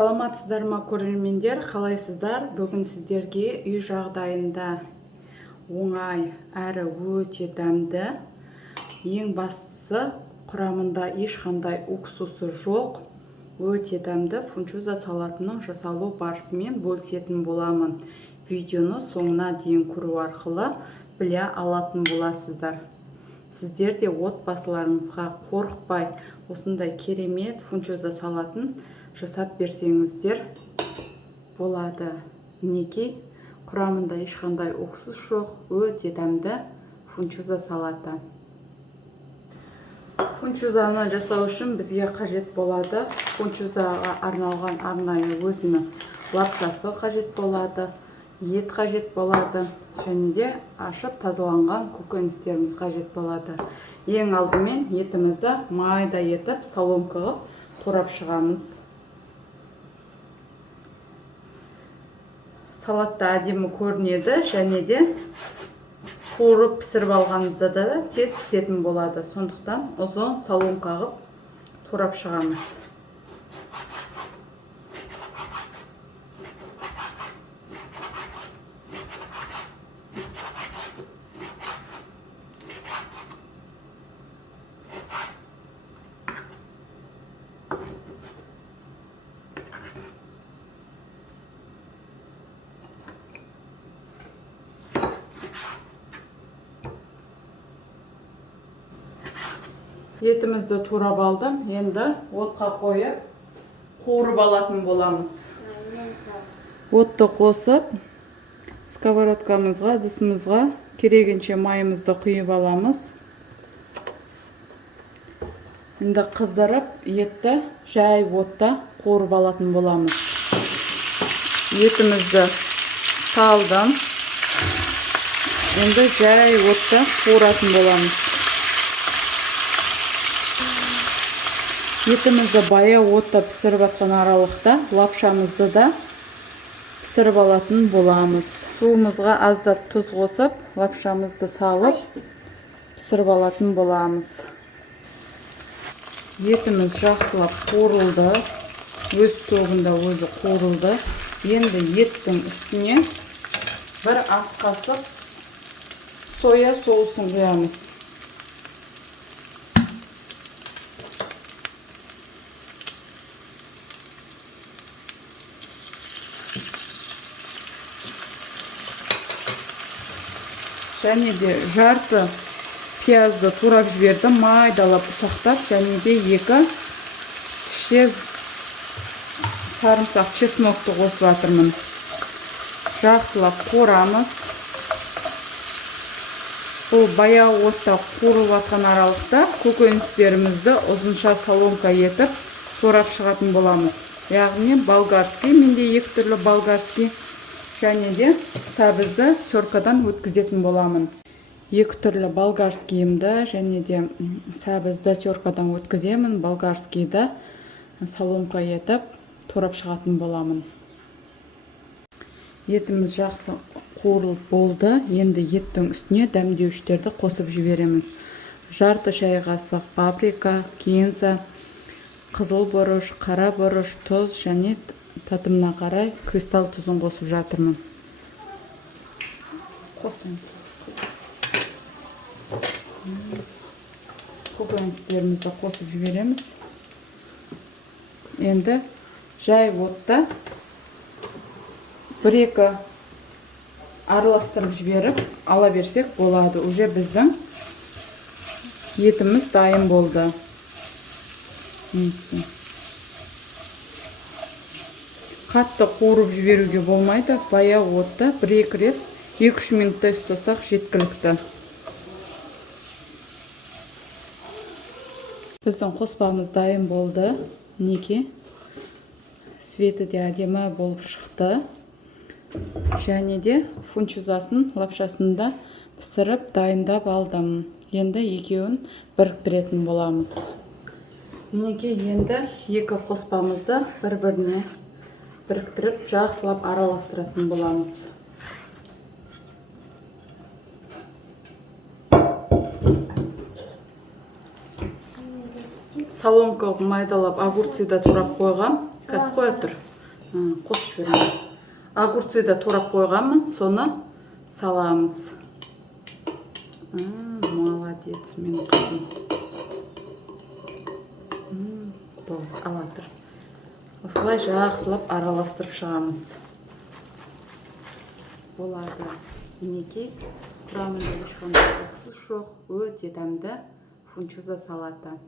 Саламатсыздар ма көрермендер, қалайсыздар? Бүгін сіздерге үй жағдайында оңай әрі өте дәмді, ең бастысы құрамында ешқандай уксусы жоқ, өте дәмді фунчуза салатының жасалу барысымен бөлісетін боламын. Видеоны соңына дейін көру арқылы біле алатын боласыздар. Сіздер де отбасыларыңызға қорықпай осындай керемет фунчуза салатын жасап берсеңіздер болады. Мінекей, құрамында ешқандай уксус жоқ, өте дәмді фунчуза салаты. Фунчузаны жасау үшін бізге қажет болады. Фунчузаға арналған арнайы өзінің лапшасы қажет болады, ет қажет болады, және де ашып тазаланған көкөністеріміз қажет болады. Ең алдымен етімізді майда етіп соломкаға турап шығамыз. Салатта әдемі көрінеді, және де қуырып пісіріп алғанымызда да тез пісетін болады. Сондықтан ұзын соломкаға турап шығамыз. Етімізді турап алдым. Енді отқа қойып, қуырып алатын боламыз. Отты қосып, сковородкамызға, дысымызға керегенше майымызды құйып аламыз. Енді қыздырып, етті жай отта қуырып алатын боламыз. Етімізді салдым. Енді жай отта қуыратын боламыз. Етімізді баяу отта пісіріп атқан аралықта лапшамызды да пісіріп алатын боламыз. Суымызға аздап тұз қосып, лапшамызды салып пісіріп алатын боламыз. Етіміз жақсылап қуырылды, өз тобында өзі қуырылды. Енді еттің үстіне бір ас қасық соя соусын құямыз. Және де жарты пиязды турап жібердім, майдалап ұсақтап, және де екі тіше сарымсақ чеснокты қосып жатырмын. Жақсылап қуырамыз. Бұл баяу отта қуырылып жатқан аралықта көкөністерімізді ұзынша соломка етіп турап шығатын боламыз. Яғни болгарский, менде екі түрлі болгарский, және де сәбізді теркадан өткізетін боламын. Екі түрлі болгарскийімді және де сәбізді теркадан өткіземін, болгарскийді соломка етіп турап шығатын боламын. Етіміз жақсы қуырылып болды. Енді еттің үстіне дәмдеуіштерді қосып жібереміз. Жарты шай қасық паприка, кинза, қызыл бұрыш, қара бұрыш, тұз және татымына қарай кристалл тұзын қосып жатырмын. Қосайын. Көкөністерімізді қосып жібереміз. Енді жай отта бір-екі араластырып жіберіп ала берсек болады. Уже біздің етіміз дайын болды. Қатты қуырып жіберуге болмайды. Баяу отта бір-екі рет 2-3 минутта ұстасақ жеткілікті. Біздің қоспамыз дайын болды. Неке светі де әдемі болып шықты. Және де фунчузасын лапшасында пісіріп дайындап алдым. Енді екеуін біріктіретін боламыз. Неке енді екі қоспамызды бір-біріне біріктіріп жақсылап араластыратын боламыз. соломка майдалап огурцы да турап қойғам. Қазір қоя тұр. Қосып жіберемін. Огурцы да турап қойғанмын, соны саламыз. Молодец, менің қызым. Болды, ала тұр. Осылай жақсылап араластырып шығамыз. Болады. Мінекей, құрамында ешқандай қоқсыз жоқ, өте дәмді фунчуза салаты.